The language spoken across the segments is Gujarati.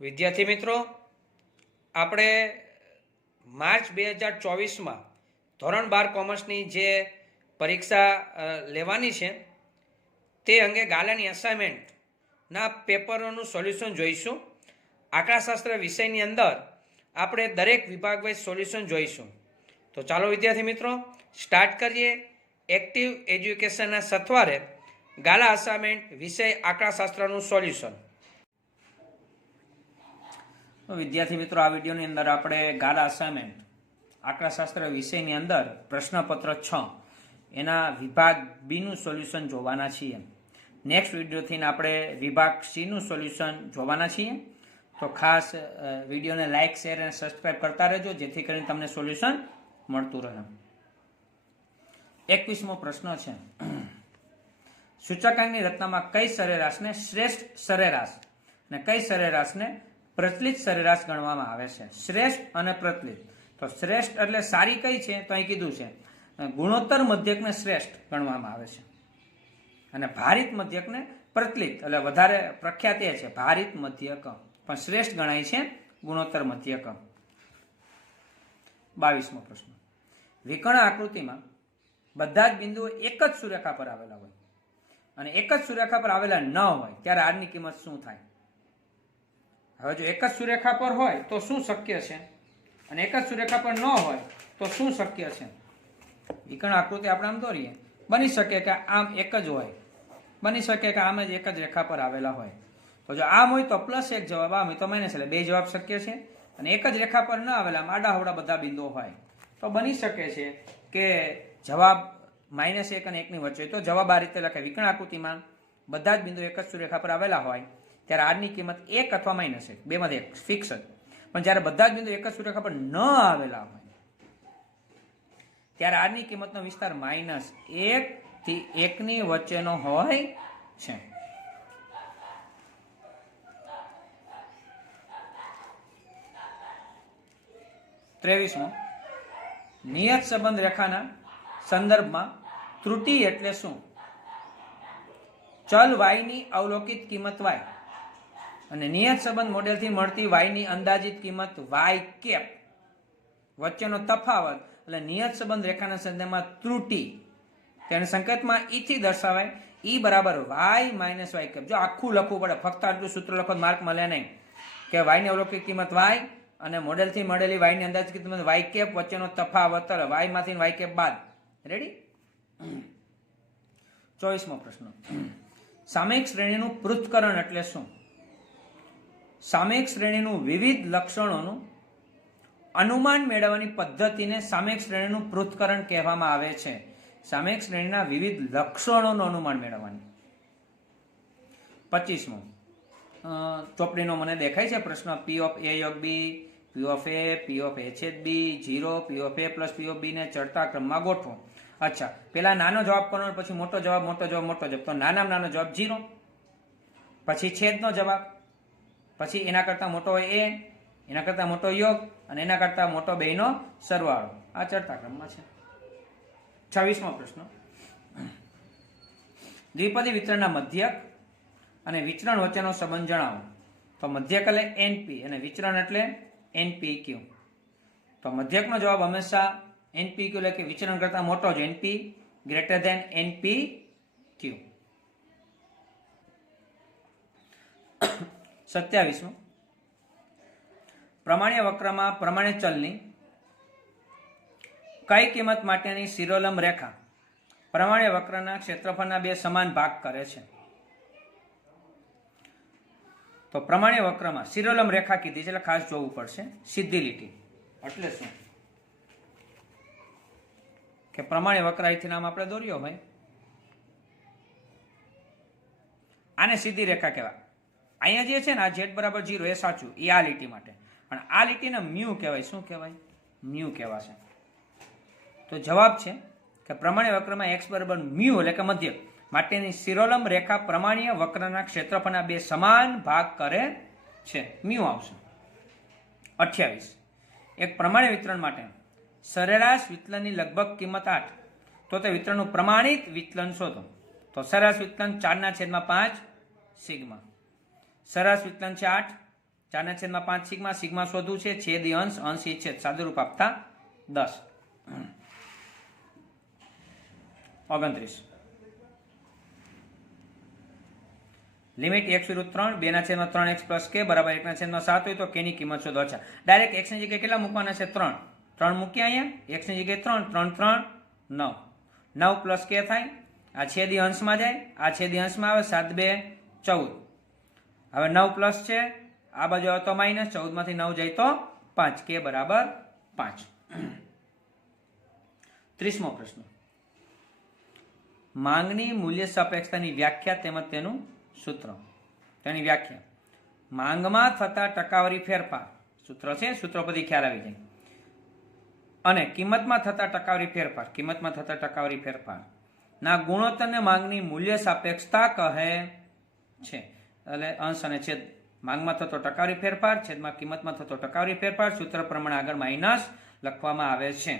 વિદ્યાર્થી મિત્રો, આપણે માર્ચ 2024માં ધોરણ 12 કોમર્સની જે પરીક્ષા લેવાની છે તે અંગે ગાલાની અસાઇનમેન્ટના પેપરોનું સોલ્યુશન જોઈશું. આંકડાશાસ્ત્ર વિષયની અંદર આપણે દરેક વિભાગ વાઇઝ સોલ્યુશન જોઈશું. તો ચાલો વિદ્યાર્થી મિત્રો સ્ટાર્ટ કરીએ. એક્ટિવ એજ્યુકેશનના સથવારે ગાલા અસાઇનમેન્ટ વિષય આંકડાશાસ્ત્રનું સોલ્યુશન. વિદ્યાર્થી મિત્રો, આ વિડીયોની અંદર આપણે ગાલા અસાઇનમેન્ટ આંકડાશાસ્ત્ર વિષયની અંદર પ્રશ્નપત્ર 6 એના વિભાગ બીનું સોલ્યુશન જોવાના છીએ. નેક્સ્ટ વિડીયોથી આપણે વિભાગ સીનું સોલ્યુશન જોવાના છીએ. તો ખાસ વિડીયોને લાઇક, શેર અને સબસ્ક્રાઈબ કરતા રહેજો, જેથી કરીને તમને સોલ્યુશન મળતું રહે. 21મો પ્રશ્ન છે, સૂચકાંકની રચનામાં કઈ સરેરાશને શ્રેષ્ઠ સરેરાશ અને કઈ સરેરાશને પ્રચલિત સરેરાશ ગણવામાં આવે છે? શ્રેષ્ઠ અને પ્રચલિત. તો શ્રેષ્ઠ એટલે સારી કઈ છે? તો અહીં કીધું છે ગુણોત્તર મધ્યકને શ્રેષ્ઠ ગણવામાં આવે છે, અને ભારિત મધ્યકને પ્રચલિત એટલે વધારે પ્રખ્યાત એ છે ભારિત મધ્યક, પણ શ્રેષ્ઠ ગણાય છે ગુણોત્તર મધ્યક. 22મો પ્રશ્ન, વિકર્ણ આકૃતિમાં બધા જ બિંદુઓ એક જ સુરેખા પર આવેલા હોય અને એક જ સુરેખા પર આવેલા ન હોય ત્યારે આરની કિંમત શું થાય? હવે જો એક જ સુરેખા પર હોય તો શું શક્ય છે, અને એક જ સુરેખા પર ન હોય તો શું શક્ય છે? વિકર્ણ આકૃતિ આપણે આમ દોરીએ, બની શકે કે આમ એક જ હોય, બની શકે કે આમ જ એક જ રેખા પર આવેલા હોય. તો જો આમ હોય તો +1 જવાબ, આમ હોય તો -, એટલે 2 જવાબ શક્ય છે. અને એક જ રેખા પર ન આવેલા આડા હવડા બધા બિંદુઓ હોય તો બની શકે છે કે જવાબ -1 અને 1 ની વચ્ચે. તો જવાબ આ રીતે લખાય, વિકર્ણ આકૃતિમાં બધા જ બિંદુ એક જ સુરેખા પર આવેલા હોય ત્યારે આરની કિંમત 1 અથવા -1, બેમાંથી એક ફિક્સ જ. પણ જ્યારે બધા જ બિંદુ એક જ સુરેખા પર ન આવેલા હોય ત્યારે આરની કિંમતનો વિસ્તાર -1 થી 1 ની વચ્ચેનો હોય છે. ત્રેવીસમો, નિયત સંબંધ રેખાના સંદર્ભમાં ત્રુટિ એટલે શું? ચલ y ની અવલોકિત કિંમત y અને નિયત સંબંધ મોડેલથી મળતી y ની અંદાજિત કિંમત y કેપ વચ્ચેનો તફાવત એટલે નિયત સંબંધ રેખાના સંદર્ભમાં ત્રુટિ. તેને સંકેતમાં e થી દર્શાવાય, e બરાબર y માઇનસ y કેપ. જો આખું લખવું પડે, ફક્ત આટલું સૂત્ર લખો માર્ક મળે નહીં, કે y ની અવલોકિત કિંમત y અને મોડેલથી મળેલી y ની અંદાજિત કિંમત y કેપ વચ્ચેનો તફાવત, y માંથી y કેપ બાદ. રેડી? 24મો પ્રશ્ન, સામયિક શ્રેણીનું પૃથ્થકરણ એટલે શું? સામયિક શ્રેણીનું વિવિધ લક્ષણોનું અનુમાન મેળવવાની પદ્ધતિને સામયિક શ્રેણીનું પૃથ્થકરણ કહેવામાં આવે છે. સામયિક શ્રેણીના વિવિધ લક્ષણોનું અનુમાન મેળવવાની. 25મો, ચોપડીનો મને દેખાય છે પ્રશ્ન, P of A યોગ B, P of A, P of A છેદ B, 0, P of A plus P of B ને ચડતા ક્રમમાં ગોઠવો. અચ્છા, પેલા નાનો જવાબ કરવાનો, પછી મોટો જવાબ, મોટો જવાબ, મોટો જવાબ. તો નાનામાં નાનો જવાબ 0, પછી છેદનો જવાબ, પછી એના કરતા મોટો હોય A, એના કરતા મોટો યોગ, અને એના કરતા મોટો બેયનો સરવાળો. આ ચડતા ક્રમમાં છે. 26મો પ્રશ્ન, દ્વિપદી વિતરણના મધ્યક અને વિચરણ વચ્ચેનો સંબંધ જણાવો. તો મધ્યક એટલે NP અને વિચરણ એટલે NPQ. તો મધ્યકનો જવાબ હંમેશા NPQ એટલે કે વિચરણ કરતા મોટો જ, NP ગ્રેટર ધેન NPQ. 27મો, પ્રમાણ્ય વક્રમાં પ્રમાણ્ય ચલની કઈ કિંમત માટેની શિરોલંબ રેખા પ્રમાણ્ય વક્રના ક્ષેત્રફળના 2 સમાન ભાગ કરે છે? તો પ્રમાણ્ય વક્રમાં શિરોલંબ રેખા કીધી છે એટલે ખાસ જોવું પડશે. સીધી લીટી એટલે શું? કે પ્રમાણ્ય વક્ર અહીંથી નામ આપણે દોર્યો ભાઈ, આને સીધી રેખા કહેવાય. અહીંયા જે છે ને આ z બરાબર 0 એ સાચું, એ આ લીટી માટે, પણ આ લીટીને મ્યુ કહેવાય. શું કહેવાય? મ્યુ કહેવાશે. તો જવાબ છે કે પ્રમાણ્ય વક્રમાં x બરાબર મ્યુ એટલે કે મધ્યક માટેની શિરોલંબ રેખા પ્રમાણ્ય વક્રના ક્ષેત્રફળના 2 સમાન ભાગ કરે છે. મ્યુ આવશે. 28, એક પ્રમાણ્ય વિતરણ માટે સરેરાશ વિચલનની લગભગ કિંમત 8, તો તે વિતરણનું પ્રમાણિત વિચલન શોધો. તો સરેરાશ વિચલન 4/5 સિગ્મા. સરેરાશ વિચલન છે 8, 4/5 સિગ્મા, સિગ્મા શોધવું છે, છેદ ઈ અંશ, અંશ ઈ છેદ, સાદુરૂપ આપતા 10. 29. લિમિટ x વિરુદ્ધ 3, 2/3x પ્લસ k બરાબર 1/7 હોય તો k ની કિંમત શોધો. અચ્છા, ડાયરેક્ટ x ની જગ્યાએ કેટલા મૂકવાના છે? 3. 3 મૂક્યા અહીંયા, x ની જગ્યાએ 3, 3 3 9, 9 પ્લસ k થાય, આ છેદી અંશમાં જાય, આ છેદી અંશમાં આવે, 7 2 14. હવે 9 પ્લસ છે, આ બાજુ આવે તો માઇનસ, 14 માંથી 9 જાય તો 5, k બરાબર 5. 30મો પ્રશ્ન. માંગની મૂલ્ય સાપેક્ષતાની વ્યાખ્યા તેમજ તેનું સૂત્ર. તેની વ્યાખ્યા: માંગમાં થતા ટકાવારી ફેરફાર, સૂત્ર છે, સૂત્ર પરથી ખ્યાલ આવી જાય, અને કિંમતમાં થતા ટકાવારી ફેરફાર, કિંમતમાં થતા ટકાવારી ફેરફાર ના ગુણોત્તરને માંગની મૂલ્ય સાપેક્ષતા કહે છે. એટલે અંશ અને છેદ, માંગમાં થતો ટકાવારી ફેરફાર, છેદમાં કિંમતમાં થતો ટકાવારી ફેરફાર, સૂત્ર પ્રમાણે આગળ માઇનસ લખવામાં આવે છે.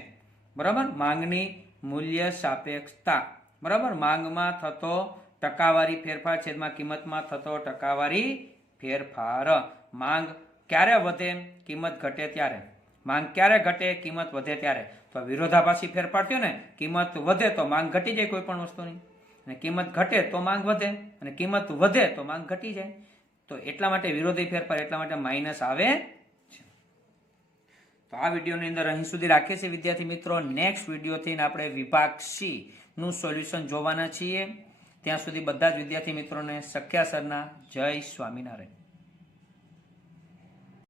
બરાબર, માંગની મૂલ્ય સાપેક્ષતા, બરાબર, માંગમાં થતો ટકાવારી ફેરફાર, છેદમાં કિંમતમાં થતો ટકાવારી ફેરફાર. માંગ ક્યારે વધે? કિંમત ઘટે ત્યારે. માંગ ક્યારે ઘટે? કિંમત વધે ત્યારે. તો વિરોધાભાસી ફેરફાર થયો ને, કિંમત વધે તો માંગ ઘટી જાય કોઈ પણ વસ્તુની, અને કિંમત ઘટે તો માંગ વધે, અને કિંમત વધે તો માંગ ઘટી જાય. તો એટલા માટે વિરોધી ફેરફાર, એટલા માટે માઇનસ આવે છે. તો આ વિડીયોની અંદર અહીં સુધી રાખીએ છીએ વિદ્યાર્થી મિત્રો. નેક્સ્ટ વિડીયોથી આપણે વિભાગ સી નું સોલ્યુશન જોવાના છીએ. ત્યાં સુધી બધા જ વિદ્યાર્થી મિત્રોને સખ્યા સરના જય સ્વામિનારાયણ.